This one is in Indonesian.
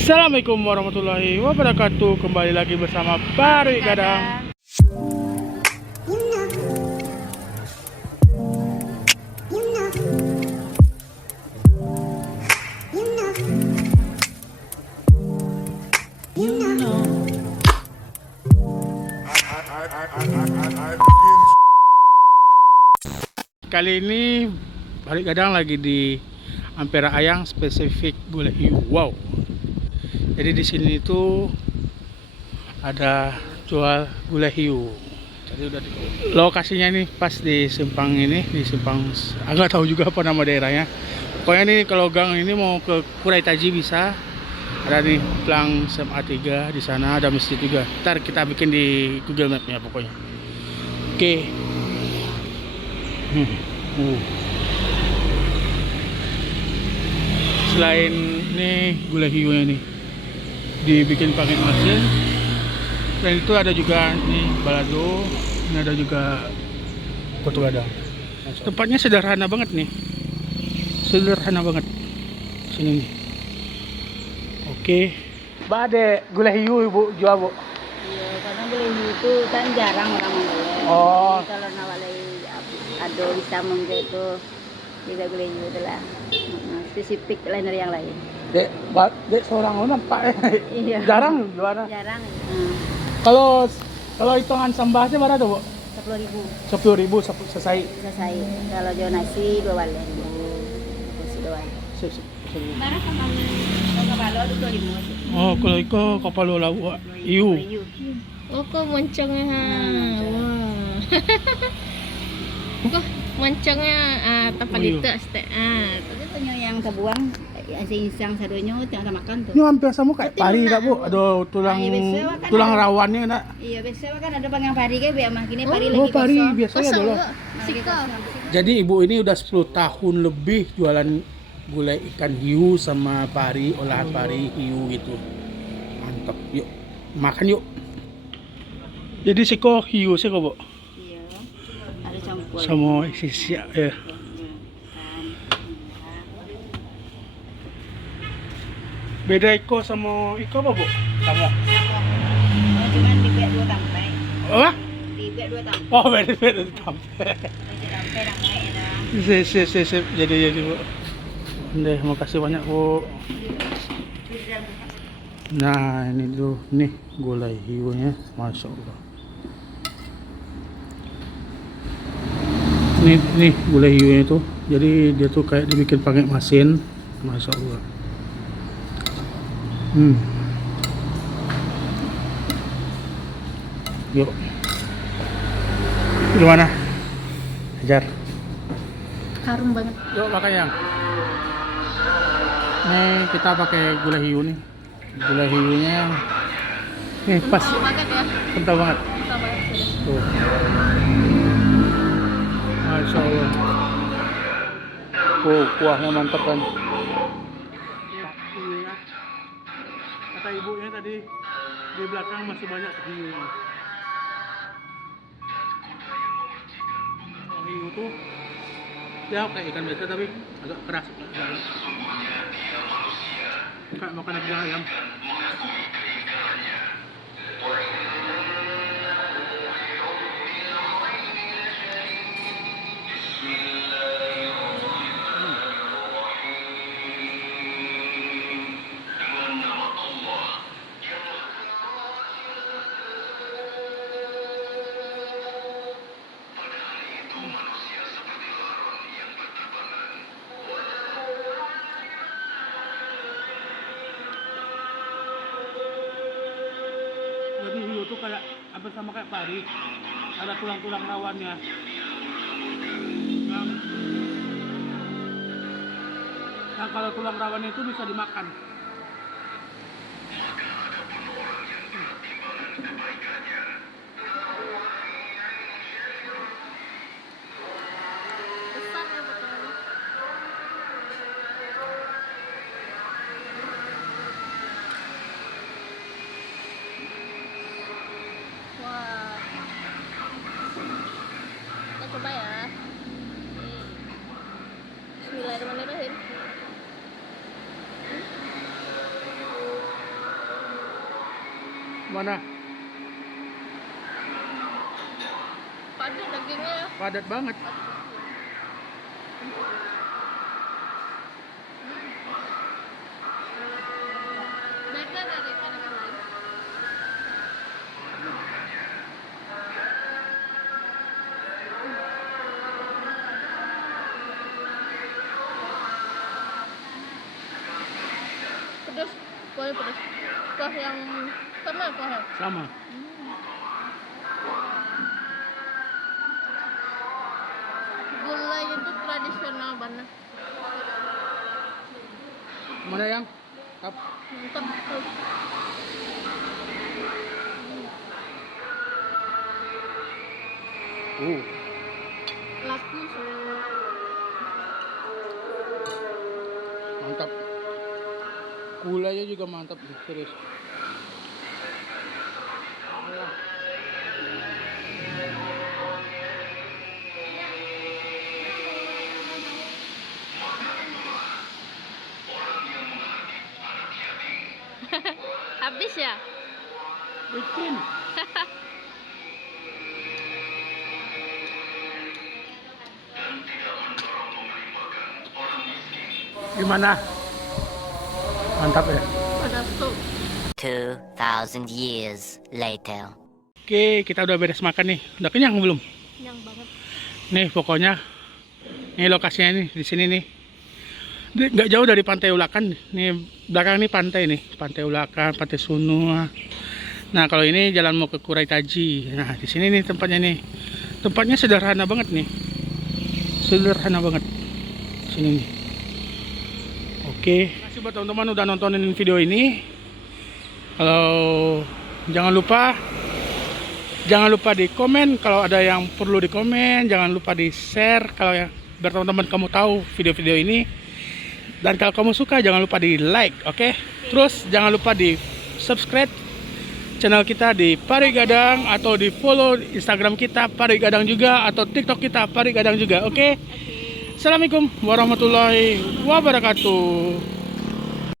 Assalamualaikum warahmatullahi wabarakatuh. Kembali lagi bersama Pari Gadang. Kali ini Pari Gadang lagi di Ampera Ayang, spesifik gulai hiu. Wow. Jadi di sini itu ada jual gulai hiu. Tadi udah lokasinya nih pas di simpang ini, di simpang agak tahu juga apa nama daerahnya. Pokoknya nih kalau gang ini mau ke Kurai Taji bisa. Ada nih Plang SMA 3 di sana, ada masjid juga. Ntar kita bikin di Google Map-nya pokoknya. Oke. Selain ini gulai hiunya nih dibikin pakai mesin, dan itu ada juga nih balado, ini ada juga putu gadang. Tempatnya sederhana banget nih, sederhana banget sini nih. Oke, bade gulai hiu ibu jual bu? Iya, karena gulai hiu itu kan jarang orang membeli. Oh. Jadi kalau nawalai ada bisa membeli itu tidak gulai hiu itulah spesifik lain dari yang lain. Dek seorang nampak Iya. jarang jualan. Jarang. Kalau hitungan sambahnya berapa tuh bu? 10.000 10.000 selesai. selesai. Kalau jual nasi 2 balen. Nasi 2 balen. Barang sama balon itu 2.000. Oh, kalau itu kapal lawa hiu. Oh, kok moncongnya. Wah. Kok moncongnya tanpa Oh, iya. dites teh. Itu punya yang terbuang insang sadonya tidak makan tuh. Ini hampir sama kayak pari tak bu? Ada tulang Ah, iya, biasa kan tulang ada. rawannya nak? Iya, biasanya kan ada bang yang pari kayak biar mah gini pari Oh lagi pari kosong. biasanya Kosong dulu. kok. Sika. Jadi ibu ini udah 10 tahun lebih jualan gulai ikan hiu sama pari, olahan pari hiu gitu. Mantap, yuk makan yuk. Jadi siko hiu siko bu? Iya. Ada campur. Sama sisi ya. Beda iko sama iko apa bu? Sama. Cuman dibek 2 tampai. Apa? Dibek 2 tampai. Oh beda beda tampe. Tampai dah naik dah. Sip. Jadi bu. Deh, makasih banyak bu. Nah ini tuh nih gulai hiunya, masya Allah. Nih gulai hiunya tuh, jadi dia tuh kayak dibikin pakai mesin, masya Allah. Yuk, gimana? Ajar. Harum banget. Yuk makan yang. Nih kita pakai gulai hiu nih. Gulai hiunya nih pas, Kental banget ya. kental banget. Kental banget. Tuh. Masya Allah. Kuahnya mantap kan. Kata ibunya tadi di belakang masih banyak hiu. Kalau hiu tuh ya kayak ikan biasa tapi agak keras. Kayak makan daging ayam. Jadi hiu tuh kayak apa sama kayak pari, ada tulang-tulang rawannya. Nah kalau tulang rawannya itu bisa dimakan. Besar ya betul. Wah. Kita coba ya. Bismillahirrahmanirrahim. Mana? Padat dagingnya. Padat banget. Beda dari ikan yang lain. Pedas, boleh pedas. Kuah yang sama kuahnya. Sama. Gulai itu tradisional banget. Mana yang? Kap. Mantap. Laku sih. Mantap. Gulanya juga mantap nih, serius. Habis ya? Bikin. Gimana? Mantap ya. Pedas tuh. 2,000 years later. Oke, kita udah beres makan nih. Udah kenyang belum? Kenyang banget. Nih pokoknya, nih lokasinya nih di sini nih. Nggak jauh dari Pantai Ulakan. Nih belakang nih pantai nih, Pantai Ulakan, Pantai Sunua. Nah kalau ini jalan mau ke Kurai Taji. Nah di sini nih tempatnya nih. Tempatnya sederhana banget nih. Sederhana banget. Sini nih. Oke. Terima kasih buat teman-teman udah nontonin video ini. Kalau jangan lupa di komen kalau ada yang perlu di komen, jangan lupa di share kalau ya biar teman-teman kamu tahu video-video ini. Dan kalau kamu suka jangan lupa di like, oke? Terus jangan lupa di subscribe channel kita di Pari Gadang atau di follow Instagram kita Pari Gadang juga atau TikTok kita Pari Gadang juga, oke? Assalamualaikum warahmatullahi wabarakatuh.